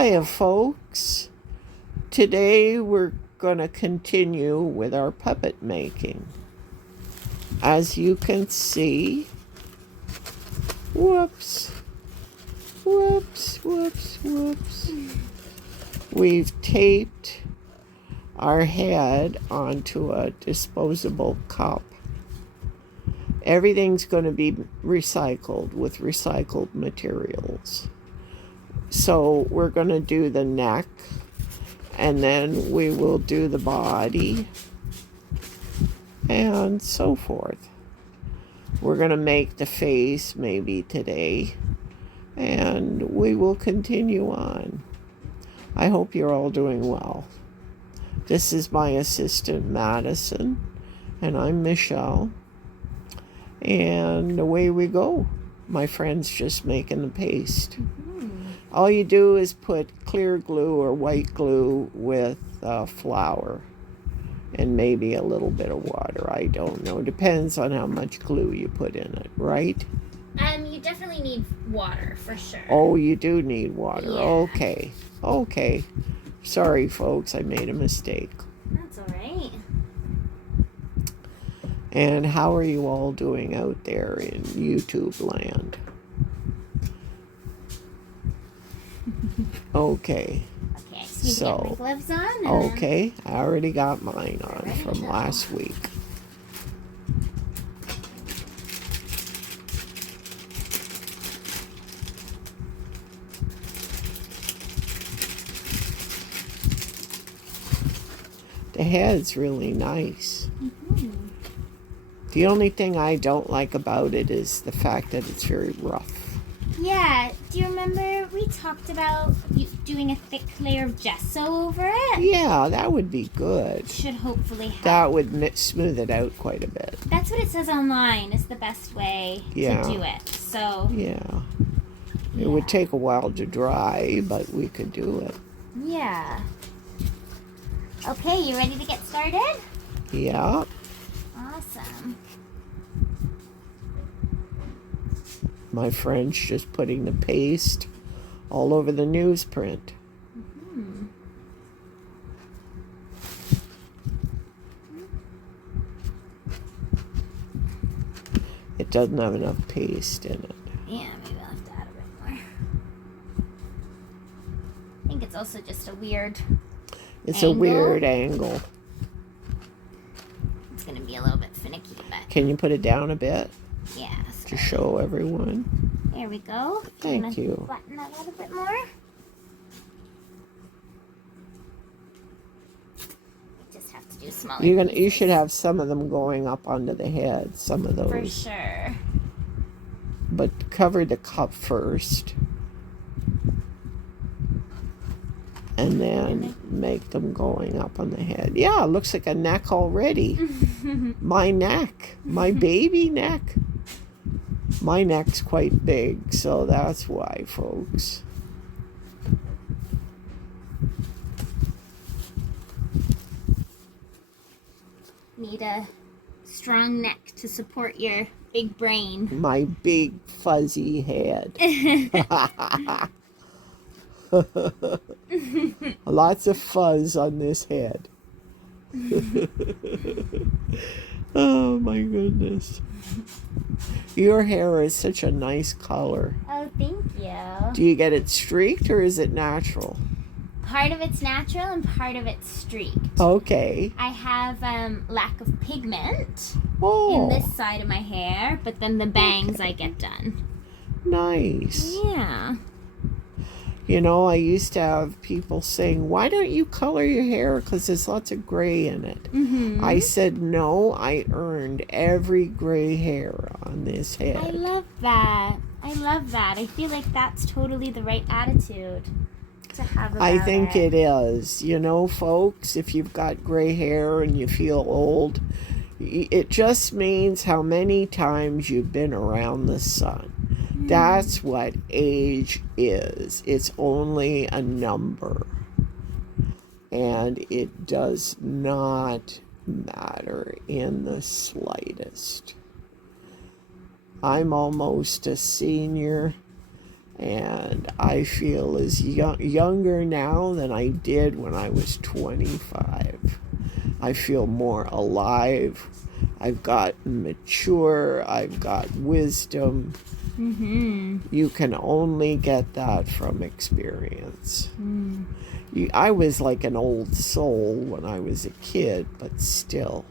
Hiya, folks. Today we're going to continue with our puppet making. As you can see, whoops, we've taped our head onto a disposable cup. Everything's going to be recycled with recycled materials. So we're going to do the neck, and then we will do the body, and so forth. We're going to make the face maybe today, and we will continue on. I hope you're all doing well. This is my assistant, Madison, and I'm Michelle. And away we go. My friend's just making the paste. All you do is put clear glue or white glue with flour and maybe a little bit of water. I don't know. Depends on how much glue you put in it, right? You definitely need water for sure. Oh, you do need water. Yeah. Okay. Sorry, folks. I made a mistake. That's all right. And how are you all doing out there in YouTube land? Okay. Okay, so get my gloves on. Okay, I already got mine on from last week. The head's really nice. The only thing I don't like about it is the fact that it's very rough. Yeah, do you remember we talked about doing a thick layer of gesso over it? Yeah, that would be good. Should hopefully help. That would smooth it out quite a bit. That's what it says online is the best way to do it. So yeah. It would take a while to dry, but we could do it. Yeah. Okay, you ready to get started? Yeah. Awesome. My friend's just putting the paste all over the newsprint. It doesn't have enough paste in it. Yeah, maybe I'll have to add a bit more. I think it's also just a weird It's a weird angle. It's going to be a little bit finicky, but... Can you put it down a bit? Yeah. To show everyone. There we go. Thank you. Flatten that out a bit more. Just have to do smaller pieces. You should have some of them going up onto the head. Some of those. For sure. But cover the cup first. And then make them going up on the head. Yeah, it looks like a neck already. My neck. My baby neck. My neck's quite big, so that's why, folks. Need a strong neck to support your big brain. My big fuzzy head. Lots of fuzz on this head. Oh my goodness. Your hair is such a nice color. Oh, thank you. Do you get it streaked or is it natural? Part of it's natural and part of it's streaked. Okay. I have lack of pigment in this side of my hair, but then the bangs I get done. Nice. Yeah. You know, I used to have people saying, why don't you color your hair? Because there's lots of gray in it. I said, no, I earned every gray hair on this head. I love that. I feel like that's totally the right attitude to have about I think it is. You know, folks, if you've got gray hair and you feel old, it just means how many times you've been around the sun. That's what age is. It's only a number. And it does not matter in the slightest. I'm almost a senior, And I feel as younger now than I did when I was 25. I feel more alive. I've got mature. I've got wisdom. Mm-hmm. You can only get that from experience. Mm. I was like an old soul when I was a kid, but still,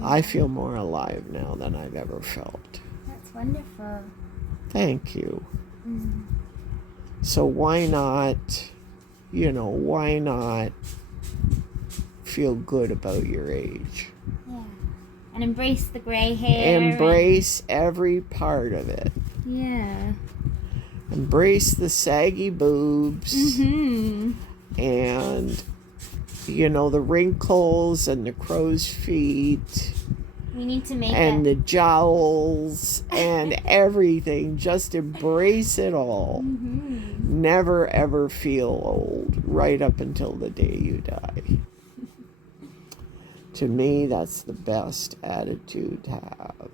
I feel more alive now than I've ever felt. That's wonderful. Thank you. Mm. So why not, why not feel good about your age? Yeah. And embrace the gray hair. Embrace every part of it. Yeah. Embrace the saggy boobs. Mm-hmm. And, the wrinkles and the crow's feet. We need to make and the jowls and everything. Just embrace it all. Mm-hmm. Never ever feel old right up until the day you die. To me, that's the best attitude to have.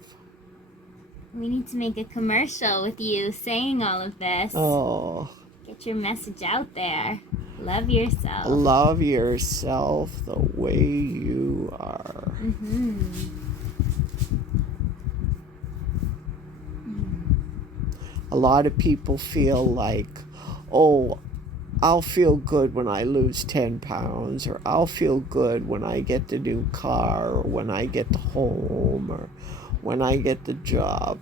We need to make a commercial with you saying all of this. Oh. Get your message out there. Love yourself. Love yourself the way you are. Mm-hmm. A lot of people feel like, oh, I'll feel good when I lose 10 pounds, or I'll feel good when I get the new car, or when I get the home, or when I get the job.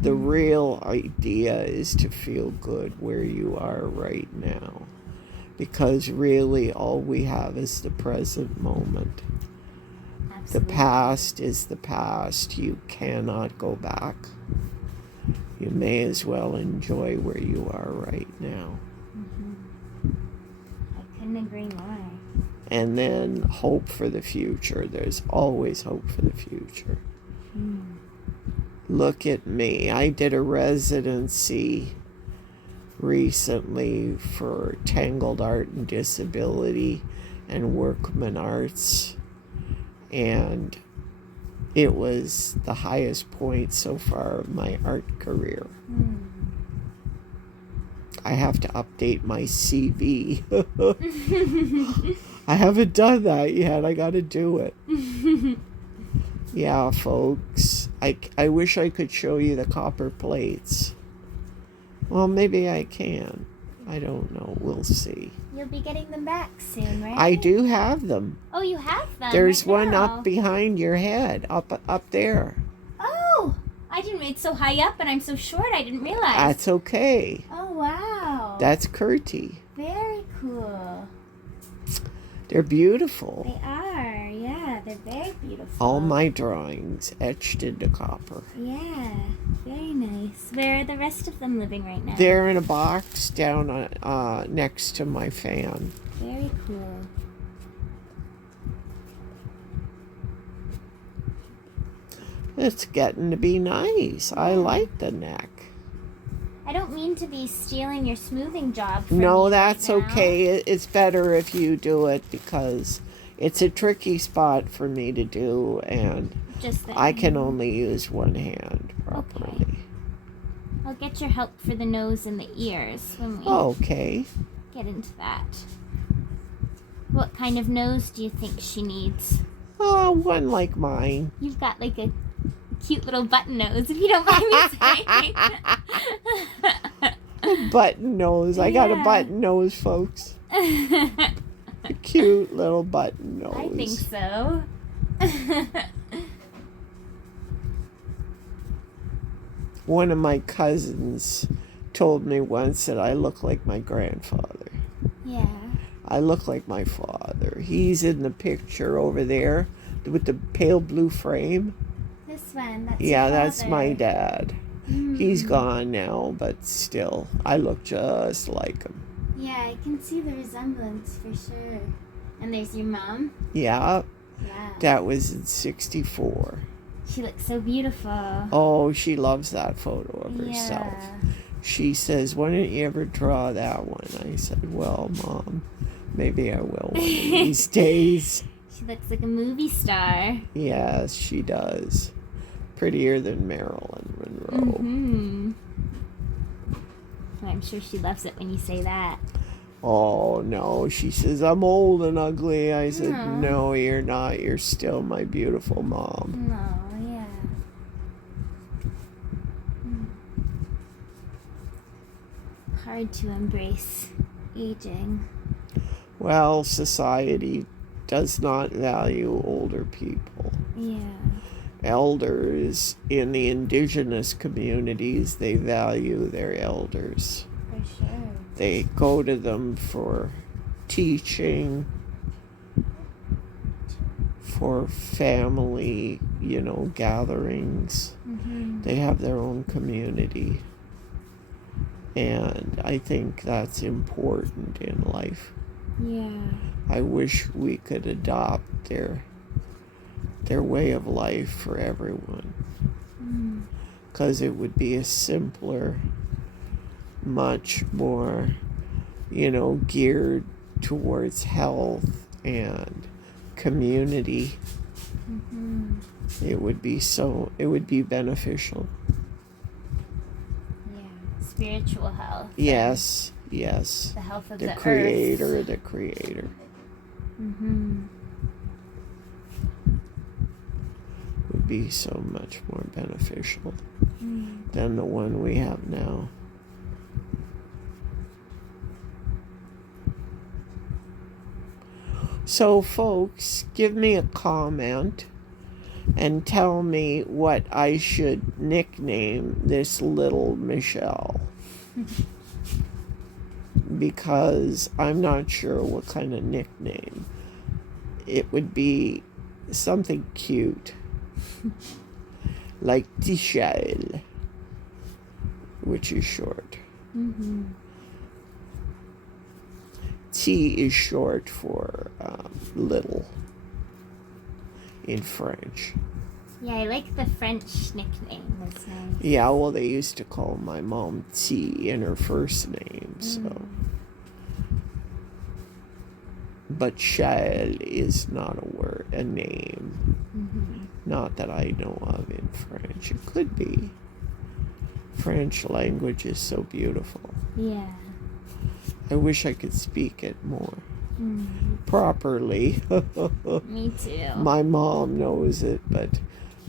The real idea is to feel good where you are right now. Because really all we have is the present moment. Absolutely. The past is the past. You cannot go back. You may as well enjoy where you are right now. Mm-hmm. I couldn't agree more. And then hope for the future. There's always hope for the future. Mm. Look at me. I did a residency recently for Tangled Art and Disability and Workman Arts. And it was the highest point so far of my art career. Mm. I have to update my CV. I haven't done that yet. I got to do it. Yeah, folks. I wish I could show you the copper plates. Well, maybe I can. I don't know. We'll see. You'll be getting them back soon, right? I do have them. Oh, you have them. There's right one now. up behind your head, up there. Oh, I didn't. It's so high up, and I'm so short. I didn't realize. That's okay. Oh wow. That's Curti. Very cool. They're beautiful. They are. Yeah, they're very beautiful. All my drawings etched into copper. Yeah, very nice. Where are the rest of them living right now? They're in a box down next to my fan. Very cool. It's getting to be nice. I like the neck. I don't mean to be stealing your smoothing job from No, you that's right now. okay. It's better if you do it because it's a tricky spot for me to do, and Just that I can only use one hand properly. Okay. I'll get your help for the nose and the ears when we Okay. get into that. What kind of nose do you think she needs? Oh, one like mine. You've got like a cute little button nose, if you don't mind me saying. A button nose. I got a Yeah. button nose, folks. A cute little button nose. I think so. One of my cousins told me once that I look like my grandfather. Yeah. I look like my father. He's in the picture over there with the pale blue frame. This one. That's Yeah, your that's father. my dad. Mm. He's gone now, but still, I look just like him. Yeah, I can see the resemblance for sure. And there's your mom. Yeah, Yeah. that was in '64. She looks so beautiful. Oh, she loves that photo of herself. Yeah. She says, "Why don't you ever draw that one?" I said, "Well, Mom, maybe I will one of these days." She looks like a movie star. Yes, she does. Prettier than Marilyn Monroe. Mm-hmm. I'm sure she loves it when you say that. Oh, no. She says, I'm old and ugly. I said, Aw. no, you're not. You're still my beautiful mom. No, yeah. Hard to embrace aging. Well, society does not value older people. Yeah. Elders in the indigenous communities, they value their elders. For sure. They go to them for teaching, for family, gatherings. Mm-hmm. They have their own community. And I think that's important in life. Yeah. I wish we could adopt their way of life for everyone. Because it would be a simpler, much more, geared towards health and community. Mm-hmm. It would be beneficial. Yeah. Spiritual health. Yes. The health of the creator, earth. the creator. Mm-hmm. Would be so much more beneficial than the one we have now. So, folks, give me a comment and tell me what I should nickname this little Michelle. Because I'm not sure what kind of nickname. It would be something cute. Like Tichelle, which is short. Mm-hmm. T is short for little in French. Yeah, I like the French nickname. That's nice. Yeah, well, they used to call my mom T in her first name, so. But Chelle is not a name. Mm-hmm. Not that I know of in French. It could be. French language is so beautiful. Yeah. I wish I could speak it more properly. Me too. My mom knows it, but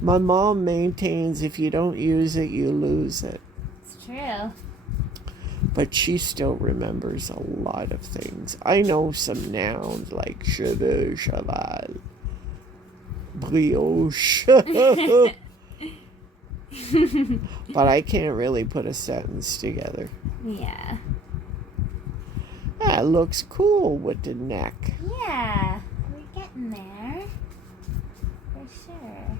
my mom maintains if you don't use it, you lose it. It's true. But she still remembers a lot of things. I know some nouns like cheveux, cheval, brioche. But I can't really put a sentence together. Yeah. That looks cool with the neck. Yeah. We're getting there. For sure.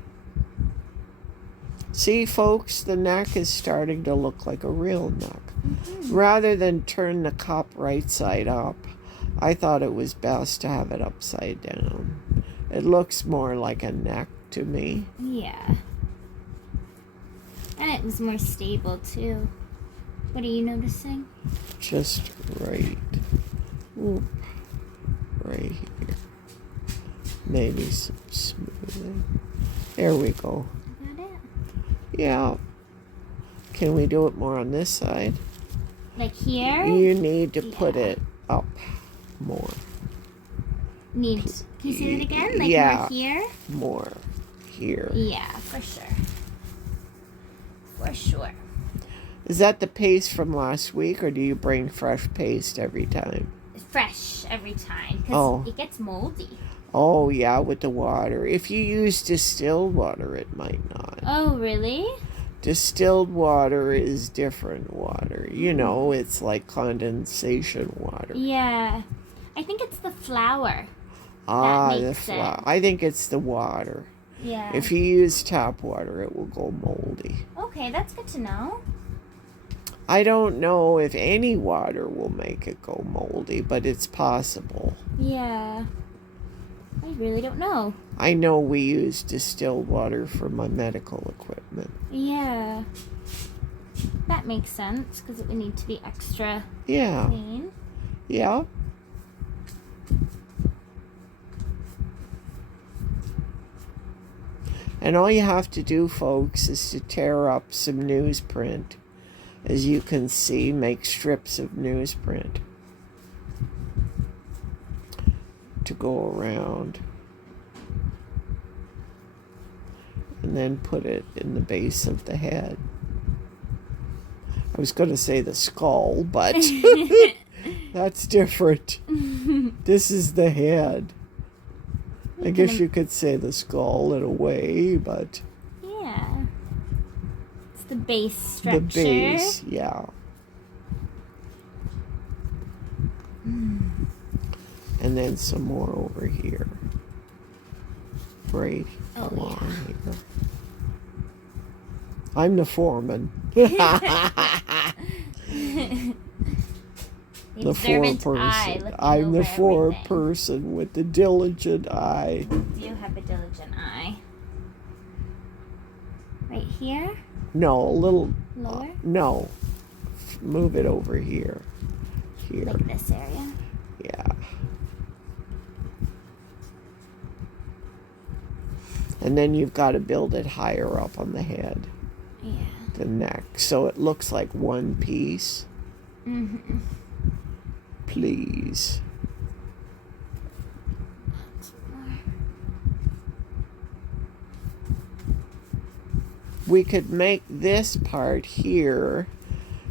See, folks, the neck is starting to look like a real neck. Mm-hmm. Rather than turn the cup right side up, I thought it was best to have it upside down. It looks more like a neck to me. Yeah. And it was more stable, too. What are you noticing? Just right. Right here. Maybe some smoothing. There we go. Got it? Yeah. Can we do it more on this side? Like here? You need to put it up more. Can you say that again? Like yeah. more here? More here. Yeah, for sure. For sure. Is that the paste from last week, or do you bring fresh paste every time? Fresh every time, because it gets moldy. Oh, yeah, with the water. If you use distilled water, it might not. Oh, really? Distilled water is different water. It's like condensation water. Yeah. I think it's the flour. The flour. I think it's the water. Yeah. If you use tap water, it will go moldy. Okay, that's good to know. I don't know if any water will make it go moldy, but it's possible. Yeah. I really don't know. I know we use distilled water for my medical equipment. Yeah. That makes sense, because it would need to be extra Yeah. clean. Yeah. And all you have to do, folks, is to tear up some newsprint as you can see, make strips of newsprint to go around. And then put it in the base of the head. I was going to say the skull, but that's different. This is the head. I guess you could say the skull in a way, but... Yeah. It's the base structure. The base, yeah. And then some more over here. Right along here. I'm the foreman. The foreperson. I'm the foreperson with the diligent eye. You have a diligent eye. Right here? No, a little lower. No, move it over here. Here. Like this area. Yeah. And then you've got to build it higher up on the head. Yeah. The neck, so it looks like one piece. Mm-hmm. Please. We could make this part here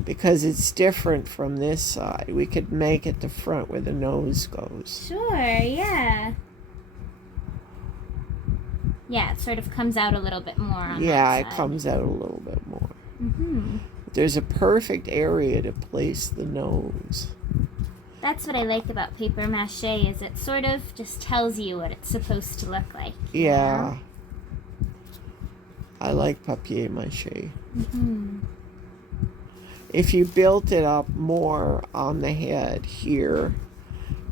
because it's different from this side. We could make it the front where the nose goes. Sure, yeah. Yeah, it sort of comes out a little bit more on that side. It comes out a little bit more. Mm-hmm. There's a perfect area to place the nose. That's what I like about paper mache, is it sort of just tells you what it's supposed to look like. Yeah. Know? I like papier mache. Mm-hmm. If you built it up more on the head here,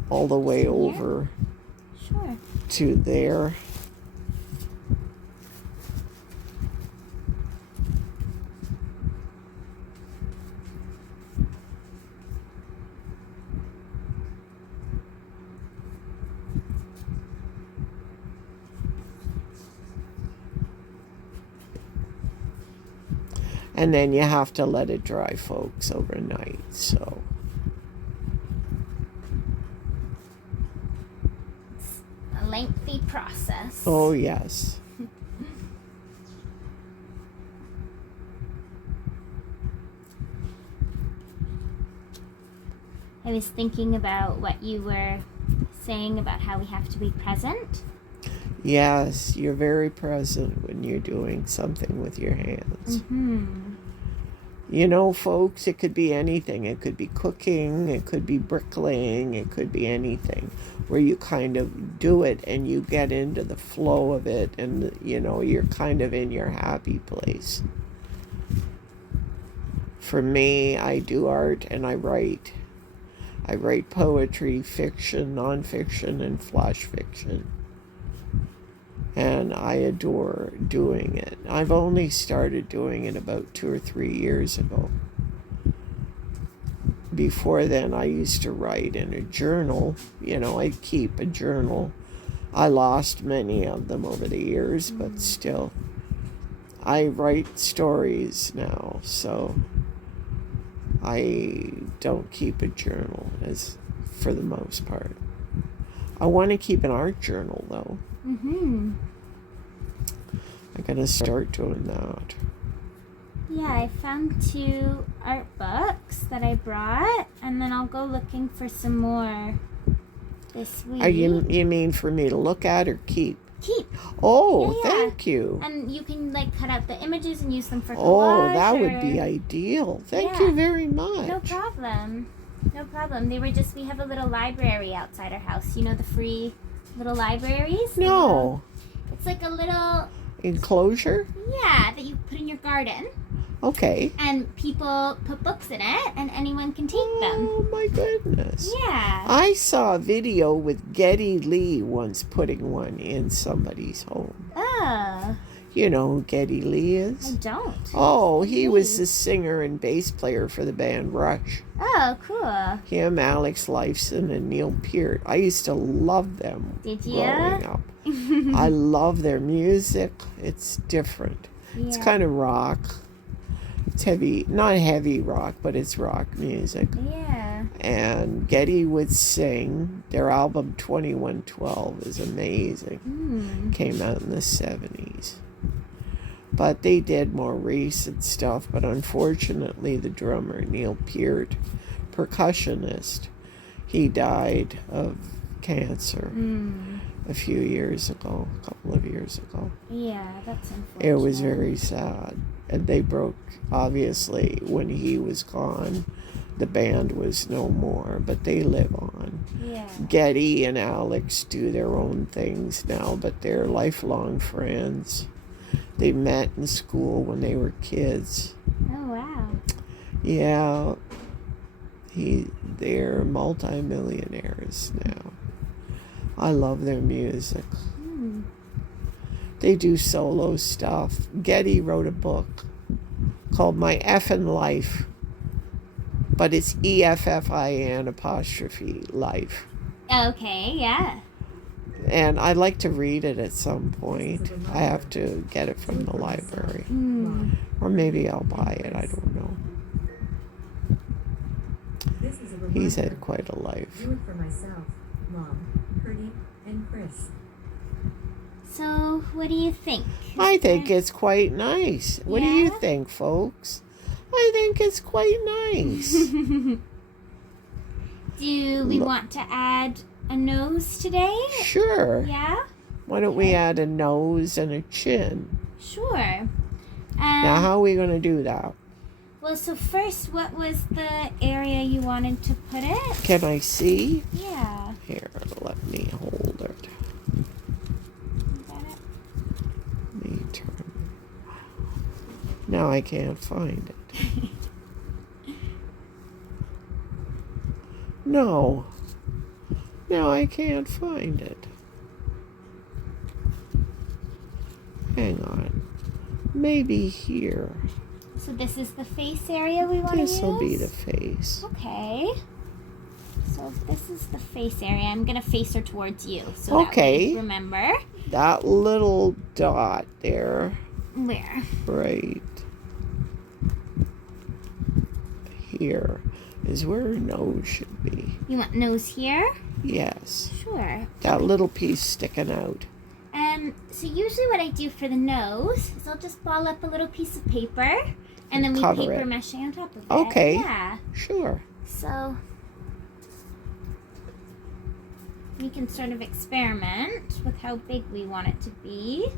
all the way over Sure. to there. And then you have to let it dry, folks, overnight, so. It's a lengthy process. Oh, yes. I was thinking about what you were saying about how we have to be present. Yes, you're very present when you're doing something with your hands. Mm-hmm. You know, folks, it could be anything. It could be cooking, it could be bricklaying, it could be anything where you kind of do it and you get into the flow of it and, you know, you're kind of in your happy place. For me, I do art and I write. I write poetry, fiction, nonfiction, and flash fiction. And I adore doing it. I've only started doing it about 2 or 3 years ago. Before then, I used to write in a journal. You know, I'd keep a journal. I lost many of them over the years, but still. I write stories now, so I don't keep a journal for the most part. I want to keep an art journal, though. Mm-hmm. I gotta start doing that. Yeah, I found 2 art books that I brought, and then I'll go looking for some more this week. You mean for me to look at or keep? Keep. Oh, Yeah. Thank you. And you can like cut out the images and use them for collage. Oh, that would be ideal. Thank you very much. No problem. No problem. We have a little library outside our house. You know the free little libraries? No. It's like a little Enclosure? that you put in your garden. Okay. And people put books in it, and anyone can take them. Oh, my goodness. Yeah. I saw a video with Geddy Lee once putting one in somebody's home. Oh. You know who Geddy Lee I is? don't. Oh, he was the singer and bass player for the band Rush. Oh, cool. Him, Alex Lifeson, and Neil Peart. I used to love them Did you? growing up. I love their music. It's different. It's kind of rock. It's heavy, not heavy rock, but it's rock music. Yeah. And Getty would sing. Their album 2112 is amazing. Came out in the 70s. But they did more recent stuff. But unfortunately, the drummer, Neil Peart, percussionist, he died of cancer a few years ago, a couple of years ago. Yeah, that's unfortunate. It was very sad. And they broke, obviously, when he was gone, the band was no more, but they live on. Yeah. Getty and Alex do their own things now, but they're lifelong friends. They met in school when they were kids. Oh, wow. Yeah. They're multi-millionaires now. I love their music. They do solo stuff. Getty wrote a book called My Effin' Life, but it's EFFIN' life. Okay, yeah. And I'd like to read it at some point. I have to get it from the library. Or maybe I'll buy it, I don't know. He's had quite a life. Do it for myself, Mom, Purdy, and Chris. So, what do you think? I think it's quite nice. What do you think, folks? I think it's quite nice. Do we want to add a nose today? Sure. Yeah? Why don't we add a nose and a chin? Sure. Now, how are we going to do that? Well, so first, what was the area you wanted to put it? Can I see? Yeah. Here, let me hold it. You got it? Let me turn. Now I can't find it. No. Now I can't find it. Hang on. Maybe here. So this is the face area we want to use? This will be the face. Okay. So if this is the face area, I'm going to face her towards you. So Okay. That way, remember? That little dot there. Where? Right here is where her nose should be. You want nose here? Yes. Sure. That little piece sticking out. So usually what I do for the nose is I'll just ball up a little piece of paper and then we Cover paper it. mache on top of it. Okay. Yeah. Sure. So we can sort of experiment with how big we want it to be.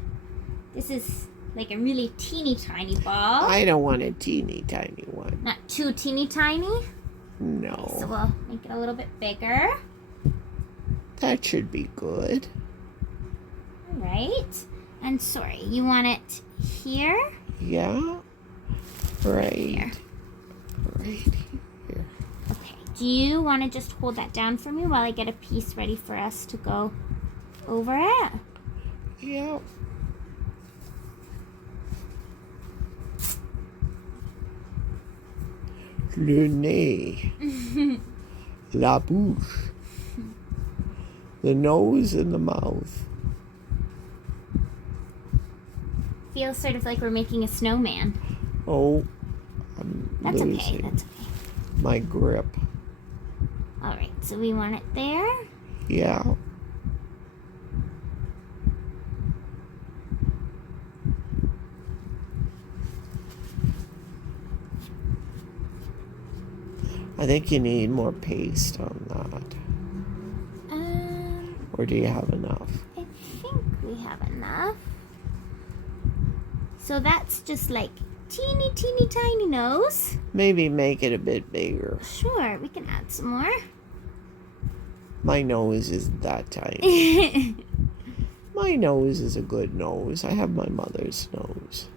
This is like a really teeny tiny ball. I don't want a teeny tiny one. Not too teeny tiny. No. So we'll make it a little bit bigger. That should be good. All right. And sorry, you want it here? Yeah. Right. Here. Right here. Okay. Do you want to just hold that down for me while I get a piece ready for us to go over it? Yeah. Le nez. La bouche. The nose and the mouth. Feels sort of like we're making a snowman. Oh, I'm That's losing okay. That's okay. my grip. All right. So we want it there. Yeah. I think you need more paste on that. Or do you have enough? I think we have enough. So that's just like teeny, teeny, tiny nose. Maybe make it a bit bigger. Sure, we can add some more. My nose isn't that tiny. My nose is a good nose. I have my mother's nose.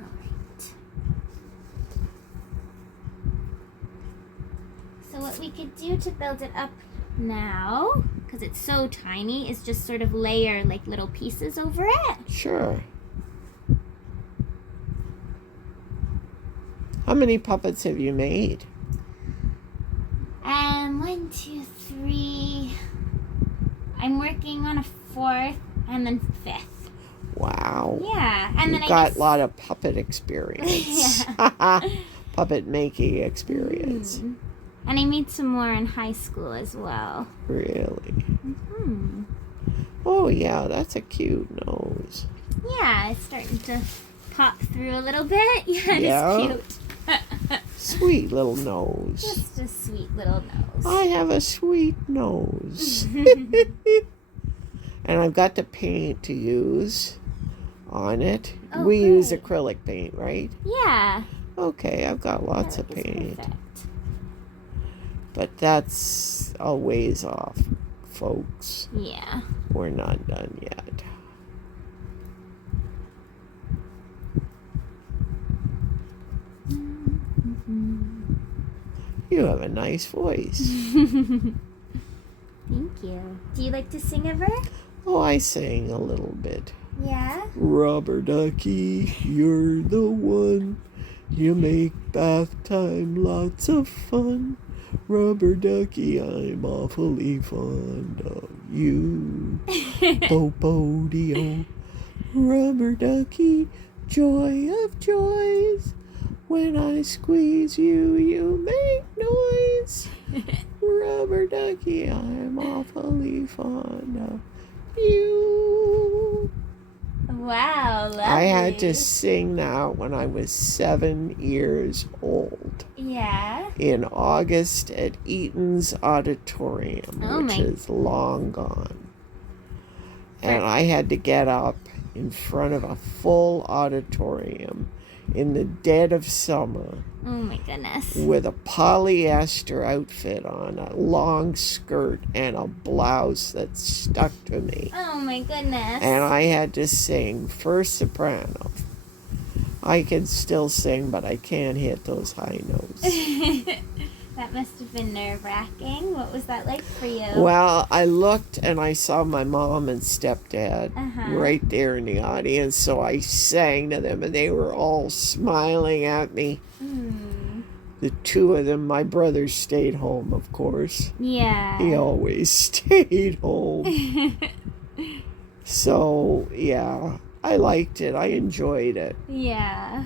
All right. So what we could do to build it up now, because it's so tiny, is just sort of layer like little pieces over it. Sure. How many puppets have you made? 1, 2, 3. I'm working on a 4th and then 5th. Wow. Yeah, and You then got I a lot of puppet experience. Puppet making experience. And I made some more in high school as well. Really? Hmm. Oh, yeah, that's a cute nose. Yeah, it's starting to pop through a little bit. Yeah, Yeah. it's cute. Sweet little nose. Just a sweet little nose. I have a sweet nose. And I've got the paint to use on it. Oh, We use great. acrylic paint, right? Yeah. Okay, I've got lots of That is paint. perfect. But that's a ways off, folks. Yeah. We're not done yet. You have a nice voice. Thank you. Do you like to sing ever? Oh, I sing a little bit. Yeah. Rubber ducky, you're the one. You make bath time lots of fun. Rubber ducky, I'm awfully fond of you. Bo-bo-dee-o. Rubber ducky, joy of joys. When I squeeze you, you make noise. Rubber ducky, I'm awfully fond of you. Wow, lovely. I had to sing that when I was 7 years old. Yeah. In August at Eaton's Auditorium, Oh, which is long gone. And I had to get up in front of a full auditorium in the dead of summer Oh my goodness. with a polyester outfit on, a long skirt, and a blouse that stuck to me. Oh my goodness. And I had to sing first soprano. I can still sing, but I can't hit those high notes. That must have been nerve-wracking. What was that like for you? Well, I looked and I saw my mom and stepdad right there in the audience, so I sang to them and they were all smiling at me. The two of them, my brother stayed home, of course. Yeah. He always stayed home. So, yeah, I liked it. I enjoyed it. Yeah.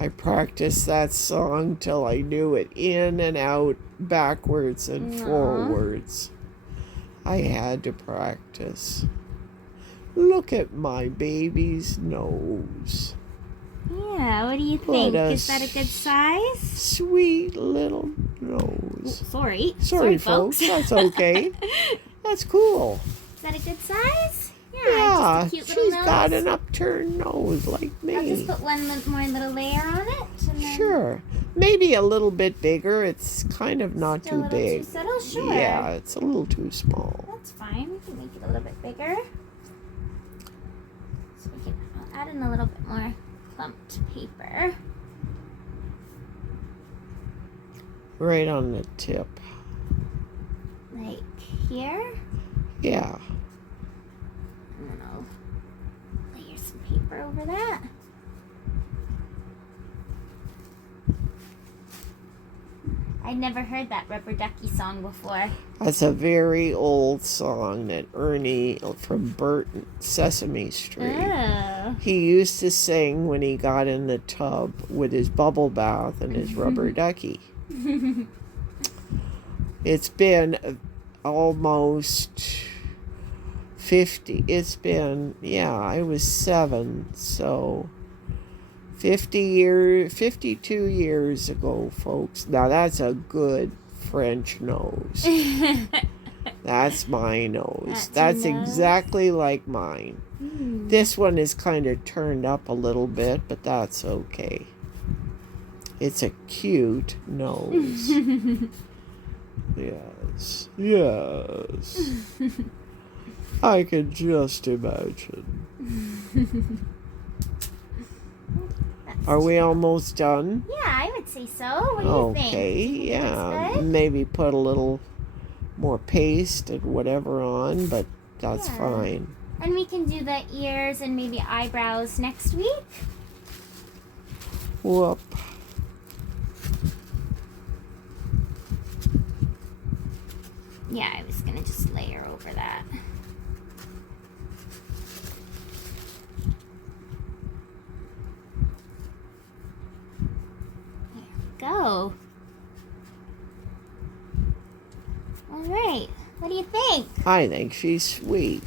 I practiced that song till I knew it in and out, backwards and forwards. I had to practice. Look at my baby's nose. Yeah, what do you think? Is that a good size? Sweet little nose. Sorry. Sorry, folks. That's okay. That's cool. Is that a good size? Yeah, just a cute little she's nose. got an upturned nose like me. I'll just put one more little layer on it. And then Sure. Maybe a little bit bigger. It's kind of not still a too little big. Too subtle? Sure. Yeah, it's a little too small. That's fine. We can make it a little bit bigger. So I'll add in a little bit more clumped paper. Right on the tip. Like here. Yeah. And then I'll layer some paper over that. I'd never heard that Rubber Ducky song before. That's a very old song that Ernie from Bert Sesame Street. Oh. He used to sing when he got in the tub with his bubble bath and his rubber ducky. It's been almost 50. It's been, I was 7, so 52 years ago, folks. Now that's a good French nose. That's my nose. That's exactly like mine. This one is kind of turned up a little bit, but that's okay. It's a cute nose. Yes. Yes. I can just imagine. Are we almost done? Yeah, I would say so. What do you think? Okay, yeah. Maybe put a little more paste and whatever on, but that's fine. And we can do the ears and maybe eyebrows next week. Whoop. Yeah, I was gonna just layer over that. All right. What do you think? I think she's sweet.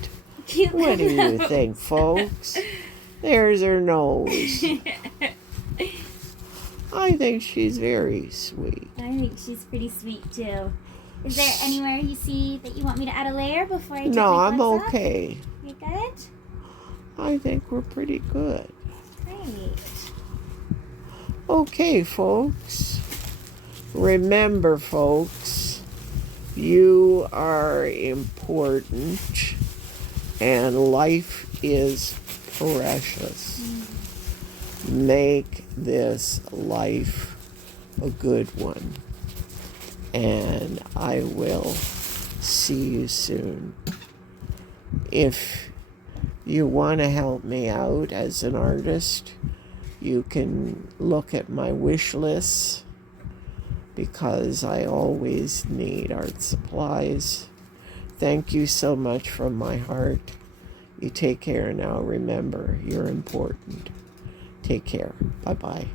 Cute What do you nose. think, folks? There's her nose. I think she's very sweet. I think she's pretty sweet too. Is there anywhere you see that you want me to add a layer before I take No, my I'm gloves off? okay. You good? I think we're pretty good. Great. Okay, folks. Remember, folks, you are important and life is precious. Make this life a good one. And I will see you soon. If you want to help me out as an artist, you can look at my wish list because I always need art supplies. Thank you so much from my heart. You take care now. Remember, you're important. Take care. Bye-bye.